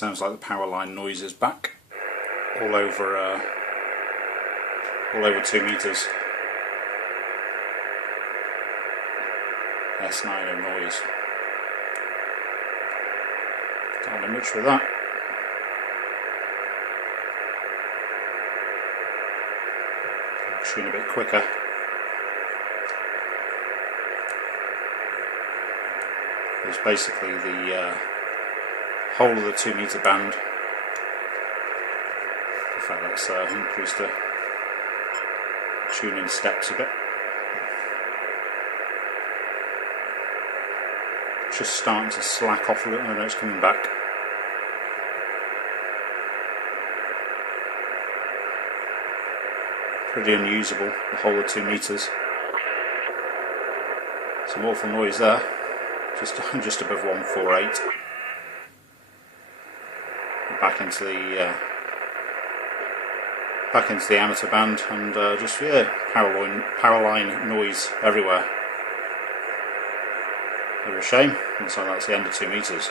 Sounds like the Powerline Noise is back, all over 2 meters. S9 of noise. Can't do much with that. Tune a bit quicker. It's basically the whole of the 2 meter band. In fact, let's increase the tuning steps a bit. Just starting to slack off a little, and it's coming back. Pretty unusable, the whole of 2 meters. Some awful noise there, just above 148. Back into the amateur band, and just Powerline noise everywhere. Bit of a shame. Looks like that's the end of 2 meters.